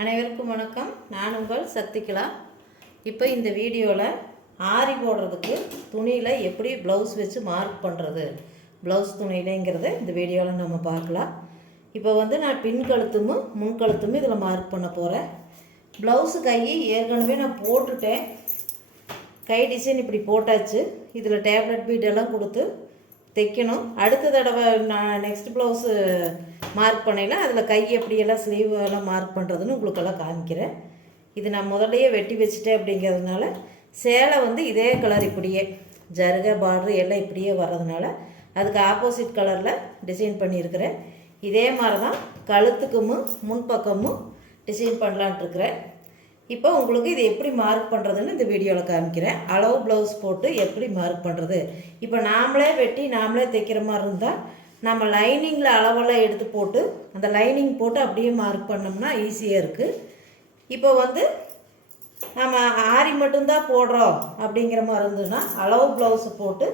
அனைவருக்கும் வணக்கம். நான் உங்கள் சக்திகலா. இப்போ இந்த வீடியோவில் ஆரி போடுறதுக்கு துணியில் எப்படி ப்ளவுஸ் வச்சு மார்க் பண்ணுறது, ப்ளவுஸ் துணியிலங்கிறத இந்த வீடியோவில் நம்ம பார்க்கலாம். இப்போ நான் பின் கழுத்தும் முன் கழுத்தும் இதில் மார்க் பண்ண போகிறேன். ப்ளவுஸு கை ஏற்கனவே நான் போட்டுட்டேன். கை டிசைன் இப்படி போட்டாச்சு. இதில் டேப்லெட் பீடெல்லாம் கொடுத்து தைக்கணும். அடுத்த தடவை நான் நெக்ஸ்ட் ப்ளவுஸு மார்க் பண்ணையில் அதில் கை எப்படியெல்லாம் ஸ்லீவ் எல்லாம் மார்க் பண்ணுறதுன்னு உங்களுக்கெல்லாம் காமிக்கிறேன். இது நான் முதல்லையே வெட்டி வச்சுட்டேன். அப்படிங்கிறதுனால சேலை இதே கலர் இப்படியே ஜருகை பார்ட்ரு எல்லாம் இப்படியே வர்றதுனால அதுக்கு ஆப்போசிட் கலரில் டிசைன் பண்ணியிருக்கிறேன். இதே மாதிரி தான் கழுத்துக்கும் முன்பக்கமும் டிசைன் பண்ணலான்ட்ருக்கிறேன். இப்போ உங்களுக்கு இது எப்படி மார்க் பண்ணுறதுன்னு இந்த வீடியோவில் காமிக்கிறேன். அளவு ப்ளவுஸ் போட்டு எப்படி மார்க் பண்ணுறது. இப்போ நாமளே வெட்டி நாமளே தைக்கிற மாதிரி இருந்தால் நம்ம லைனிங்கில் அளவெல்லாம் எடுத்து போட்டு அந்த லைனிங் போட்டு அப்படியே மார்க் பண்ணோம்னா ஈஸியாக இருக்குது. இப்போ நம்ம ஆரி மட்டும்தான் போடுறோம் அப்படிங்கிற மாதிரி இருந்ததுன்னா அளவு ப்ளவுஸை போட்டு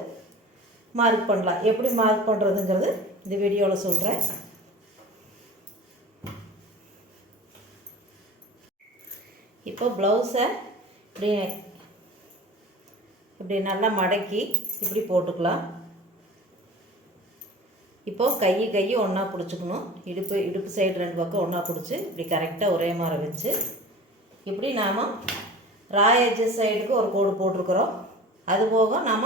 மார்க் பண்ணலாம். எப்படி மார்க் பண்ணுறதுங்கிறது இந்த வீடியோவில் சொல்கிறேன். இப்போ ப்ளவுஸை இப்படி நல்லா மடக்கி இப்படி போட்டுக்கலாம். இப்போது கை ஒன்றா பிடிச்சிக்கணும். இடுப்பு சைடு ரெண்டு பக்கம் ஒன்றா பிடிச்சி இப்படி கரெக்டாக ஒரே மாதிரி வச்சு இப்படி நாம் ராயேஜ் சைடுக்கு ஒரு கோடு போட்டிருக்கிறோம். அதுபோக நாம்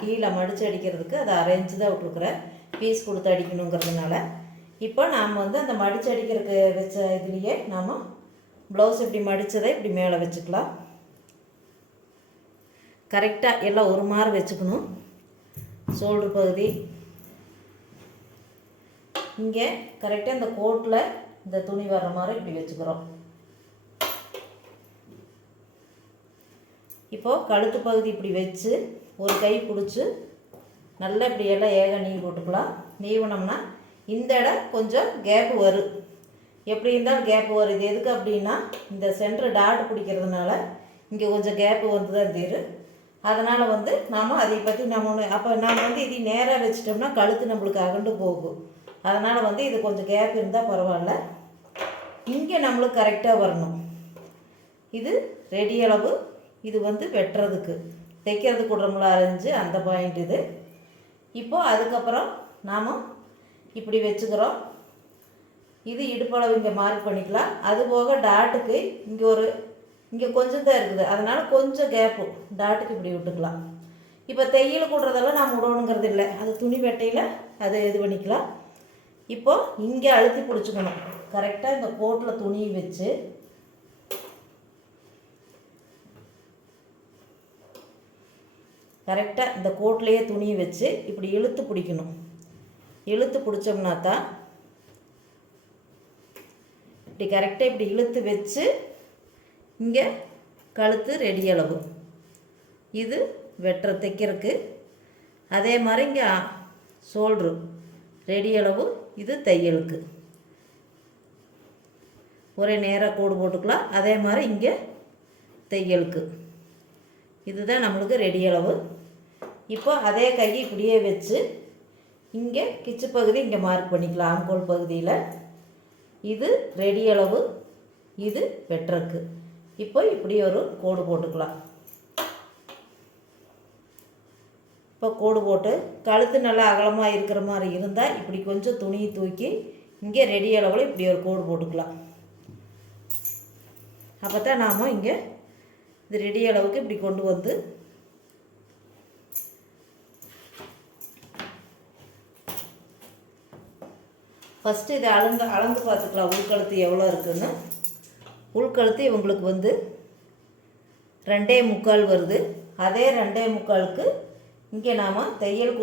கீழே மடித்து அடிக்கிறதுக்கு அதை அரேஞ்சு தான் விட்ருக்குறேன், பீஸ் கொடுத்து அடிக்கணுங்கிறதுனால. இப்போ நாம் அந்த மடித்து அடிக்கிறதுக்கு வச்ச இதுலேயே நாம் ப்ளவுஸ் இப்படி மடித்ததை இப்படி மேலே வச்சுக்கலாம். கரெக்டாக எல்லாம் ஒரு மாதிரி வச்சுக்கணும். ஷோல்ட்ரு பகுதி இங்கே கரெக்டாக இந்த கோட்டில் இந்த துணி வர்ற மாதிரி இப்படி வச்சுக்கிறோம். இப்போது கழுத்து பகுதி இப்படி வச்சு ஒரு கை பிடிச்சி நல்லா இப்படி எல்லாம் நீவி போட்டுக்கலாம். நீவினோம்னா இந்த இடம் கொஞ்சம் கேப்பு வரும். எப்படி இருந்தாலும் கேப்பு வரும். இது எதுக்கு அப்படின்னா இந்த சென்ட்ரு டாட் பிடிக்கிறதுனால இங்கே கொஞ்சம் கேப்பு வந்து தான் தீரும். அதனால் நாம் அதை பற்றி அப்போ நாம் இதை நேராக வச்சிட்டோம்னா கழுத்து நம்மளுக்கு அகண்டு போகும். அதனால் இது கொஞ்சம் கேப் இருந்தால் பரவாயில்ல. இங்கே நம்மளுக்கு கரெக்டாக வரணும். இது ரெடி அளவு. இது வெட்டுறதுக்கு தைக்கிறதுக்கு விடுறோம்ல அரைஞ்சு அந்த பாயிண்ட் இது. இப்போது அதுக்கப்புறம் நாம் இப்படி வச்சுக்கிறோம். இது இடுப்பளவு இங்கே மார்க் பண்ணிக்கலாம். அதுபோக டாட்டுக்கு இங்கே கொஞ்சம் தான் இருக்குது. அதனால் கொஞ்சம் கேப்பு டாட்டுக்கு இப்படி விட்டுக்கலாம். இப்போ தையல் கூடுறதெல்லாம் நாம் விடணுங்கிறது இல்லை. அது துணி வெட்டையில் அதை இது பண்ணிக்கலாம். இப்போது இங்கே அழுத்தி பிடிச்சிக்கணும். கரெக்டாக இந்த கோட்டில் துணியை வச்சு கரெக்டாக இந்த கோட்லேயே துணியை வச்சு இப்படி இழுத்து பிடிக்கணும். இழுத்து பிடிச்சோம்னா தான் இப்படி கரெக்டாக இப்படி இழுத்து வச்சு இங்கே கழுத்து ரெடி அளவு. இது தைக்கிறதுக்கு. அதே மாதிரி இங்கே ஷோல்ட்ரு ரெடி அளவு. இது தையலுக்கு ஒரே நேராக கோடு போட்டுக்கலாம். அதே மாதிரி இங்கே தையலுக்கு. இதுதான் நம்மளுக்கு ரெடி அளவு. இப்போ அதே கை இப்படியே வச்சு இங்கே கிச்சு பகுதி இங்கே மார்க் பண்ணிக்கலாம். ஆம்கோல் பகுதியில் இது ரெடி அளவு, இது வெட்டுறக்கு. இப்போ இப்படி ஒரு கோடு போட்டுக்கலாம். இப்போ கோடு போட்டு கழுத்து நல்லா அகலமாக இருக்கிற மாதிரி இருந்தால் இப்படி கொஞ்சம் துணியை தூக்கி இங்கே ரெடி அளவில் இப்படி ஒரு கோடு போட்டுக்கலாம். அப்போ தான் நாம் இங்கே இது ரெடி அளவுக்கு இப்படி கொண்டு வந்து ஃபஸ்ட்டு இதை அளந்து பார்த்துக்கலாம். உள்கழுத்து எவ்வளோ இருக்குதுன்னு. உள்கழுத்து இவங்களுக்கு 2.25 வருது. அதே 2.25க்கு இங்கே நாம் தையல்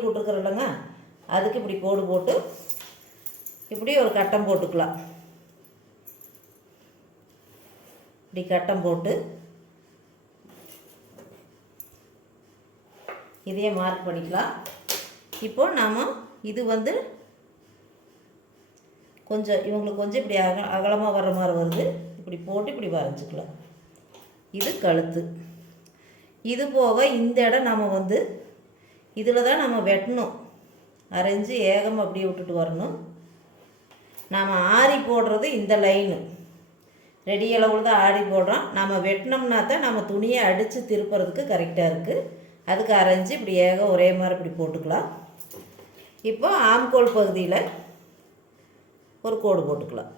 கூட்டுக்கிறோம்லங்க, அதுக்கு இப்படி கோடு போட்டு இப்படி ஒரு கட்டம் போட்டுக்கலாம். இப்படி கட்டம் போட்டு இதையே மார்க் பண்ணிக்கலாம். இப்போது நாம் இது கொஞ்சம் இவங்களுக்கு கொஞ்சம் இப்படி அகலமாக வர்ற மாதிரி வருது. இப்படி போட்டு இப்படி வரைஞ்சிக்கலாம். இது கழுத்து. இது போக இந்த இடம் நாம் இதில் தான் நம்ம வெட்டணும். அரைஞ்சி ஏகமாக அப்படியே விட்டுட்டு வரணும். நாம் ஆரி போடுறது இந்த லைனு ரெடி அளவில் தான் ஆரி போடுறோம். நம்ம வெட்டினோம்னா தான் நம்ம துணியை அடித்து திருப்புறதுக்கு கரெக்டாக இருக்குது. அதுக்கு அரைஞ்சி இப்படி ஒரே மாதிரி இப்படி போட்டுக்கலாம். இப்போ ஆம்கோல் பகுதியில் ஒரு கோடு போட்டுக்கலாம்.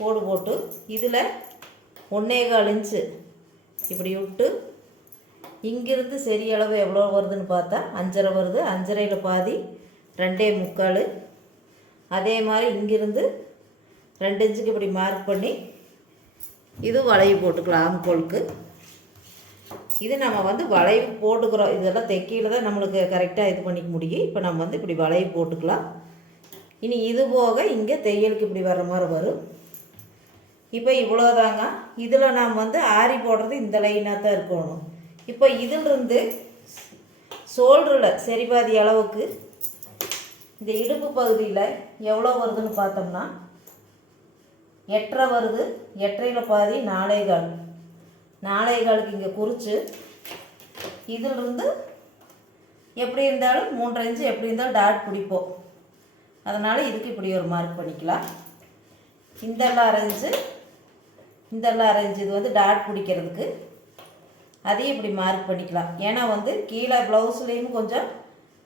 கோடு போட்டு இதில் 1.25 இன்ச்சு இப்படி விட்டு இங்கிருந்து சரி அளவு எவ்வளோ வருதுன்னு பார்த்தா 5.5 வருது. 5.5ல் பாதி 2.75. அதே மாதிரி இங்கிருந்து 2 இன்ச்சுக்கு இப்படி மார்க் பண்ணி இது வளைவு போட்டுக்கலாம். ஆம்கோலுக்கு இது நம்ம வளைவு போட்டுக்கிறோம். இதெல்லாம் தைக்கையில் தான் நம்மளுக்கு கரெக்டாக இது பண்ணிக்க முடியும். இப்போ நம்ம இப்படி வளைவு போட்டுக்கலாம். இனி இது போக இங்கே தையலுக்கு இப்படி வர்ற மாதிரி வரும். இப்போ இவ்வளோதாங்க. இதில் நாம் ஆரி போடுறது இந்த லைனாக தான் இருக்கணும். இப்போ இதிலிருந்து ஷோல்டரில் சரி பாதி அளவுக்கு இந்த இடுப்பு பகுதியில் எவ்வளோ வருதுன்னு பார்த்தோம்னா 8.5 வருது. 8.5ல் பாதி 4.25. 4.25க்கு இங்கே குறித்து இதிலிருந்து எப்படி இருந்தாலும் 3.5 இன்ச்சு எப்படி இருந்தாலும் டாட் பிடிப்போம். அதனால் இதுக்கு இப்படி ஒரு மார்க் பண்ணிக்கலாம். இந்தெல்லாம் அரைஞ்சு இது டாட் பிடிக்கிறதுக்கு அதையும் இப்படி மார்க் பண்ணிக்கலாம். ஏன்னா கீழே ப்ளவுஸ்லேயும் கொஞ்சம்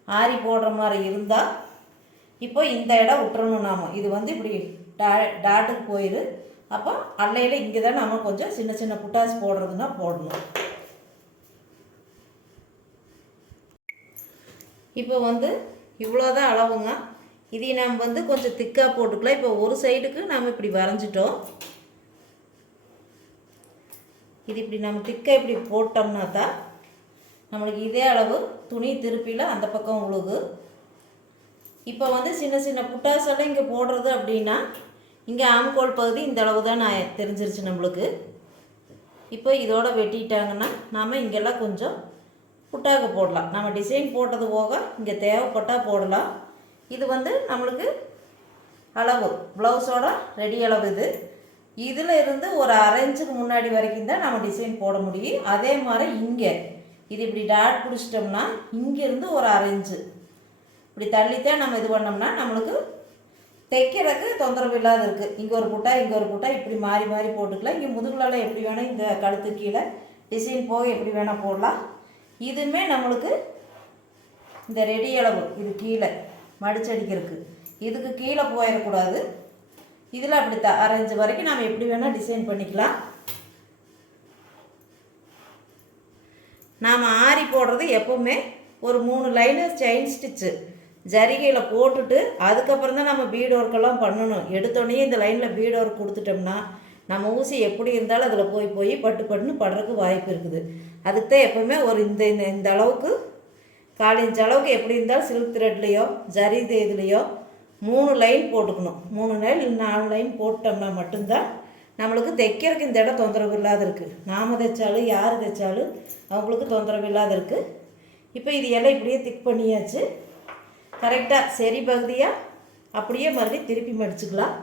ஆரி போடுற மாதிரி இருந்தால் இப்போ இந்த இடம் விட்டுறணும். நாம் இது இப்படி டாட்டுக்கு போயிடு. அப்போ அல்லையில் இங்கே தான் நம்ம கொஞ்சம் சின்ன சின்ன புட்டாஸ் போடுறதுன்னா போடணும். இப்போ இவ்வளோதான் அளவுங்க. இதையும் நாம் கொஞ்சம் திக்காக போட்டுக்கலாம். இப்போ ஒரு சைடுக்கு நாம் இப்படி வரைஞ்சிட்டோம். இது இப்படி நம்ம திக்காக இப்படி போட்டோம்னா தான் நம்மளுக்கு இதே அளவு துணி திருப்பியில் அந்த பக்கம் உழுகு. இப்போ சின்ன சின்ன புட்டாஸெல்லாம் இங்கே போடுறது அப்படின்னா இங்கே ஆம்கோல் பகுதி இந்த அளவு தான் நான் தெரிஞ்சிருச்சு நம்மளுக்கு. இப்போ இதோட வெட்டிட்டாங்கன்னா நாம் இங்கெல்லாம் கொஞ்சம் புட்டாக போடலாம். நம்ம டிசைன் போட்டது போக இங்கே தேவைப்பட்டால் போடலாம். இது நம்மளுக்கு அளவு ப்ளவுஸோட ரெடி அளவு இது. இதில் இருந்து ஒரு 1/2 இன்ச்சுக்கு முன்னாடி வரைக்கும் தான் நம்ம டிசைன் போட முடியும். அதே மாதிரி இங்கே இது இப்படி டாட் பிடிச்சிட்டோம்னா இங்கேருந்து ஒரு 1/2 இன்ச்சு இப்படி தள்ளித்தான் நம்ம இது பண்ணோம்னா நம்மளுக்கு தைக்கிறதுக்கு தொந்தரவு இல்லாத இருக்குது. இங்கே ஒரு புட்டா இங்கே ஒரு புட்டா இப்படி மாறி மாறி போட்டுக்கலாம். இங்கே முதுகுலலாம் எப்படி வேணும் இந்த கழுத்து கீழே டிசைன் போக எப்படி வேணால் போடலாம். இதுவுமே நம்மளுக்கு இந்த ரெடி அளவு இது கீழே மடிச்சடிக்கிறதுக்கு இதுக்கு கீழே போயிடக்கூடாது. இதில் அப்படி 1/2 இன்ச்சு வரைக்கும் நாம் எப்படி வேணால் டிசைன் பண்ணிக்கலாம். நாம் ஆரி போடுறது எப்போவுமே ஒரு 3 லைனு செயின் ஸ்டிச்சு ஜரிகையில் போட்டுட்டு அதுக்கப்புறம் தான் நம்ம பீட் ஒர்க்கெல்லாம் பண்ணணும். எடுத்தோடனே இந்த லைனில் பீட் ஒர்க் கொடுத்துட்டோம்னா நம்ம ஊசி எப்படி இருந்தாலும் அதில் போய் பட்டுன்னு படுறதுக்கு வாய்ப்பு இருக்குது. அதுக்கு தான் எப்போவுமே ஒரு இந்த அளவுக்கு 1/4 இன்ச் அளவுக்கு எப்படி இருந்தாலும் சில்க் த்ரெட்லேயோ ஜரி இதுலேயோ 3 லைன் போட்டுக்கணும். 3 லைன் 4 லைன் போட்டோம்னா மட்டும்தான் நம்மளுக்கு தைக்கிறதுக்கு இந்த இடம் தொந்தரவு இல்லாத இருக்குது. நாம் தைச்சாலும் யார் தைச்சாலும் அவங்களுக்கு தொந்தரவு இல்லாத இருக்குது. இப்போ இது எல்லாம் இப்படியே திக் பண்ணியாச்சு. கரெக்டாக சரி பகுதியாக அப்படியே மறுபடியும் திருப்பி மடிச்சுக்கலாம்.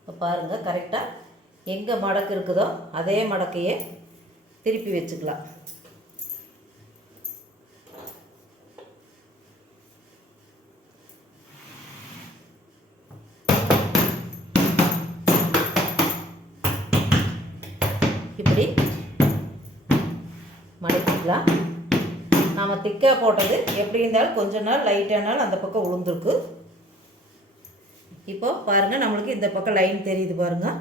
இப்போ பாருங்கள், கரெக்டாக எங்கே மடக்கு இருக்குதோ அதே மடக்கையே திருப்பி வச்சுக்கலாம். இப்படி மடக்கிக்கலாம். நாம் திக்காக போட்டது எப்படி இருந்தாலும் கொஞ்ச நாள் லைட்டானாலும் அந்த பக்கம் உளுந்துருக்கு. இப்போ பாருங்கள், நம்மளுக்கு இந்த பக்கம் லைன் தெரியுது பாருங்கள்.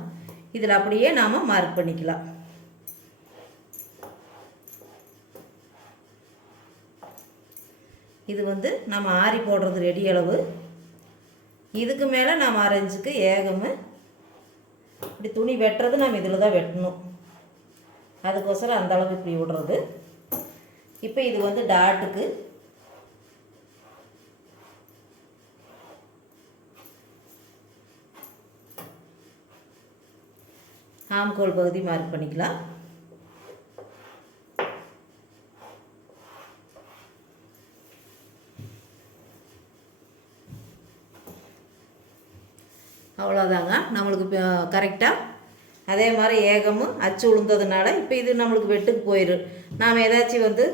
இதில் அப்படியே நாம் மார்க் பண்ணிக்கலாம். இது நம்ம ஆரி போடுறது ரெடி அளவு. இதுக்கு மேலே நாம் 1/2 இன்ச்சுக்கு ஏகமு இப்படி துணி வெட்டுறது நம்ம இதில் தான் வெட்டணும். அதுக்கோசரம் அந்த அளவுக்கு இப்படி விடுறது. இப்போ இது டாட்டுக்கு ஆம்கோல் பகுதி மார்க் பண்ணிக்கலாம். அவ்வளோதாங்க. நம்மளுக்கு கரெக்டாக அதே மாதிரி ஏகமும் அச்சு உளுந்ததுனால இப்போ இது நம்மளுக்கு வெட்டுக்கு போயிடும். நாம் ஏதாச்சும் வந்து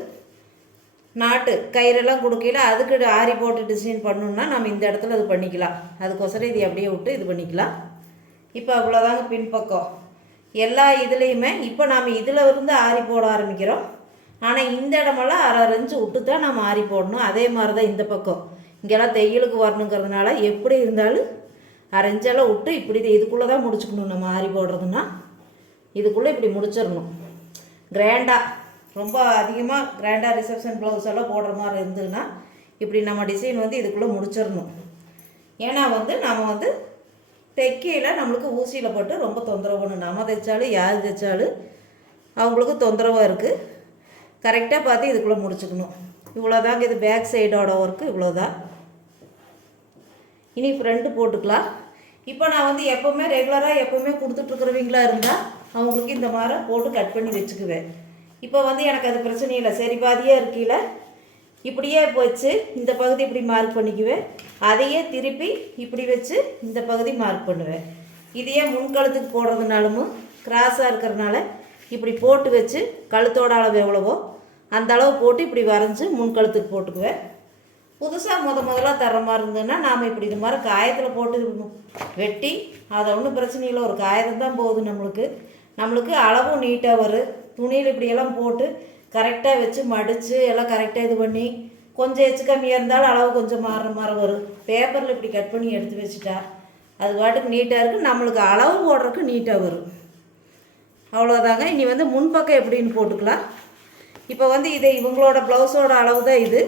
நாட்டு கயிறெல்லாம் கொடுக்கல அதுக்கு ஆரி போட்டு டிசைன் பண்ணணுன்னா நம்ம இந்த இடத்துல அது பண்ணிக்கலாம். அதுக்கோசரம் இது அப்படியே விட்டு இது பண்ணிக்கலாம். இப்போ அவ்வளோதாங்க பின்பக்கம் எல்லா இதுலேயுமே. இப்போ நாம் இதில் இருந்து ஆரி போட ஆரம்பிக்கிறோம். ஆனால் இந்த இடமெல்லாம் அரை அரைஞ்சு விட்டு தான் நம்ம ஆரி போடணும். அதே மாதிரி தான் இந்த பக்கம் இங்கெல்லாம் தையலுக்கு வரணுங்கிறதுனால எப்படி இருந்தாலும் அரைஞ்செல்லாம் விட்டு இப்படி இதுக்குள்ளே தான் முடிச்சுக்கணும். நம்ம ஆரி போடுறதுன்னா இதுக்குள்ளே இப்படி முடிச்சிடணும். கிராண்டாக ரொம்ப அதிகமாக கிராண்டாக ரிசப்ஷன் ப்ளவுஸ் எல்லாம் போடுற மாதிரி இருந்ததுன்னா இப்படி நம்ம டிசைன் வந்து இதுக்குள்ளே முடிச்சிடணும். ஏன்னா வந்து நம்ம வந்து தைக்கையில் நம்மளுக்கு ஊசியில் போட்டு ரொம்ப தொந்தரவு பண்ணணும். நம்ம தைச்சாலும் யார் தைச்சாலும் அவங்களுக்கு தொந்தரவாக இருக்குது. கரெக்டாக பார்த்து இதுக்குள்ளே முடிச்சுக்கணும். இவ்வளோதாங்க. இது பேக் சைடோட ஒர்க்கு இவ்வளோதான். இனி ஃப்ரண்ட்டு போட்டுக்கலாம். இப்போ நான் வந்து எப்போவுமே ரெகுலராக எப்போவுமே கொடுத்துட்ருக்குறவங்களா இருந்தால் அவங்களுக்கு இந்த மாதிரி போட்டு கட் பண்ணி வச்சுக்குவேன். இப்போ வந்து எனக்கு அது பிரச்சனை இல்லை. சரி பாதியாக இருக்கையில் இப்படியே வச்சு இந்த பகுதி இப்படி மார்க் பண்ணிக்குவேன். அதையே திருப்பி இப்படி வச்சு இந்த பகுதி மார்க் பண்ணுவேன். இதையே முன்கழுத்துக்கு போடுறதுனாலும் கிராஸாக இருக்கிறதுனால இப்படி போட்டு வச்சு கழுத்தோட அளவு எவ்வளவோ அந்த அளவு போட்டு இப்படி வரைஞ்சி முன்கழுத்துக்கு போட்டுக்குவேன். புதுசாக முதலாக தர்ற மாதிரி இருந்ததுன்னா நாம் இப்படி இது மாதிரி காயத்தில் போட்டு வெட்டி அதை ஒன்றும் பிரச்சனை இல்லை. ஒரு காயத்தில் தான் போகுது. நம்மளுக்கு அளவும் நீட்டாக வரும். துணியில் இப்படியெல்லாம் போட்டு கரெக்டாக வச்சு மடித்து எல்லாம் கரெக்டாக இது பண்ணி கொஞ்சம் எச்சு கம்மியாக இருந்தாலும் அளவு கொஞ்சம் மாறுற மாதிரி வரும். பேப்பரில் இப்படி கட் பண்ணி எடுத்து வச்சுட்டா அது பாட்டுக்கு நீட்டாக இருக்குது. நம்மளுக்கு அளவு போடுறதுக்கு நீட்டாக வரும். அவ்வளோதாங்க. இனி வந்து முன்பக்கம் எப்படின்னு போட்டுக்கலாம். இப்போ வந்து இது இவங்களோட ப்ளவுஸோட அளவு தான் இது.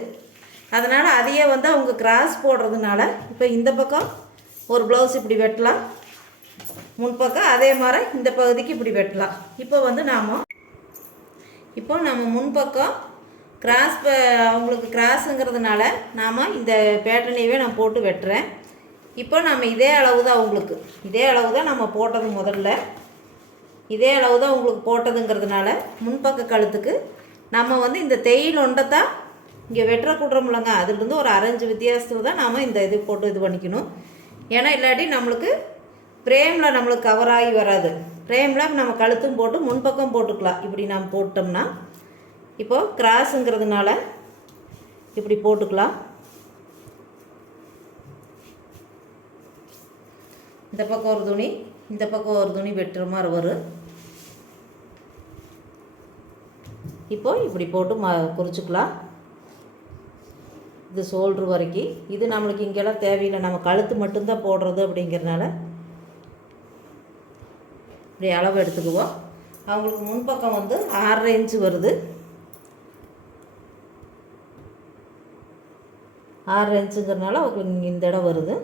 அதனால் அதையே வந்து அவங்க கிராஸ் போடுறதுனால இப்போ இந்த பக்கம் ஒரு ப்ளவுஸ் இப்படி வெட்டலாம். முன்பக்கம் அதே மாதிரி இந்த பகுதிக்கு இப்படி வெட்டலாம். இப்போ வந்து நம்ம முன்பக்கம் கிராஸ் அவங்களுக்கு கிராஸுங்கிறதுனால நாம் இந்த பேட்டர்னையவே நான் போட்டு வெட்டுறேன். இப்போ நம்ம இதே அளவு தான் அவங்களுக்கு இதே அளவு தான் நம்ம போட்டது. முதல்ல இதே அளவு தான் உங்களுக்கு போட்டதுங்கிறதுனால முன்பக்க கழுத்துக்கு நம்ம வந்து இந்த தையல் ஒன்றைத்தான் இங்கே வெட்டுற கூடுறோம்லங்க, அதுலேருந்து ஒரு அரைஞ்சு வித்தியாசத்தில் தான் நாம் இந்த இது போட்டு இது பண்ணிக்கணும். ஏன்னா இல்லாட்டி நம்மளுக்கு ஃப்ரேமில் நம்மளுக்கு கவர் ஆகி வராது. ஃப்ரேமில் நம்ம கழுத்தும் போட்டு முன்பக்கம் போட்டுக்கலாம். இப்படி நாம் போட்டோம்னா இப்போது கிராஸுங்கிறதுனால இப்படி போட்டுக்கலாம். இந்த பக்கம் ஒரு துணி இந்த பக்கம் ஒரு துணி வெட்டுற மாதிரி வரும். இப்போது இப்படி போட்டு குறிச்சிக்கலாம். இது ஷோல்ட்ரு வரைக்கும். இது நம்மளுக்கு இங்கெல்லாம் தேவையில்லை. நம்ம கழுத்து மட்டும்தான் போடுறது அப்படிங்கிறனால இப்படி அளவு எடுத்துக்குவோம். அவங்களுக்கு முன்பக்கம் வந்து 6.5 இன்ச்சு வருது. 6 இன்ச்சுங்கிறதுனால அவங்களுக்கு இந்த இடம் வருது.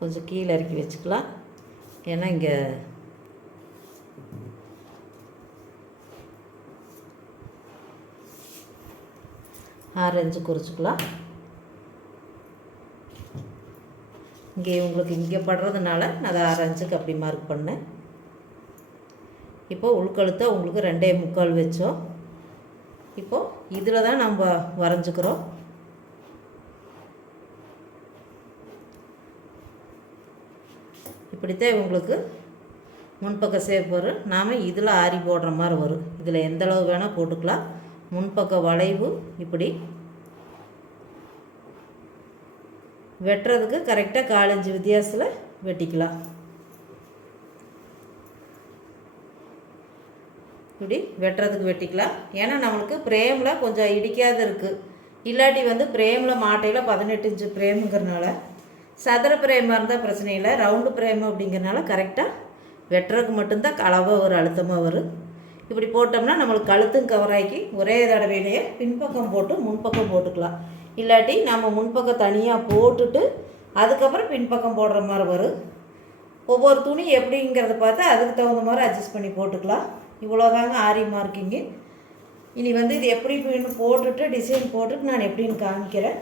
கொஞ்சம் கீழே இறக்கி வச்சுக்கலாம். ஏன்னா இங்கே 6 இன்ச்சு குறிச்சிக்கலாம். இங்கே உங்களுக்கு இங்கே படுறதுனால நான் அதை 6 இன்ச்சுக்கு அப்படி மார்க் பண்ணேன். இப்போ உள்கழுத்தை உங்களுக்கு 2.25 வச்சோம். இப்போது இதில் தான் நம்ம வரைஞ்சிக்கிறோம். இப்படித்தான் உங்களுக்கு முன்பக்க ஷேப் வரும். நாம் இதில் ஆரி போடுற மாதிரி வரும். இதில் எந்த அளவு வேணால் போட்டுக்கலாம். முன்பக்க வளைவு இப்படி வெட்டுறதுக்கு கரெக்டாக 4 இன்ச்சு வித்தியாசத்தில் வெட்டிக்கலாம். இப்படி வெட்டுறதுக்கு வெட்டிக்கலாம். ஏன்னா நம்மளுக்கு ஃப்ரேமில் கொஞ்சம் இடிக்காத இருக்குது. இல்லாட்டி வந்து ஃப்ரேமில் மாட்டையில் 18 இன்ச்சு ஃப்ரேமுங்கிறனால சதுர ஃப்ரேமாக இருந்தால் பிரச்சனை இல்லை. ரவுண்டு ஃப்ரேமு அப்படிங்கிறனால கரெக்டாக வெட்டுறதுக்கு மட்டும்தான் அளவாக ஒரு அழுத்தமாக வரும். இப்படி போட்டோம்னா நம்மளுக்கு கழுத்தும் கவராக்கி ஒரே தடவையிலேயே பின்பக்கம் போட்டு முன்பக்கம் போட்டுக்கலாம். இல்லாட்டி நம்ம முன்பக்கம் தனியாக போட்டுட்டு அதுக்கப்புறம் பின்பக்கம் போடுற மாதிரி வரும். ஒவ்வொரு துணி எப்படிங்கிறத பார்த்து அதுக்கு தகுந்த மாதிரி அட்ஜஸ்ட் பண்ணி போட்டுக்கலாம். இவ்வளோதாங்க ஆரி மார்க்கிங்கு. இனி வந்து இது எப்படி போட்டுட்டு டிசைன் போட்டுட்டு நான் எப்படின்னு காமிக்கிறேன்.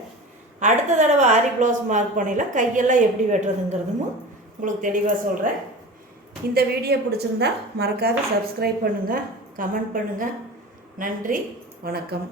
அடுத்த தடவை ஆரி ப்ளவுஸ் மார்க் பண்ணல கையெல்லாம் எப்படி வெட்டுறதுங்கிறதும் உங்களுக்கு தெளிவாக சொல்கிறேன். இந்த வீடியோ பிடிச்சிருந்தா மறக்காத சப்ஸ்கிரைப் பண்ணுங்கள், கமெண்ட் பண்ணுங்கள். நன்றி, வணக்கம்.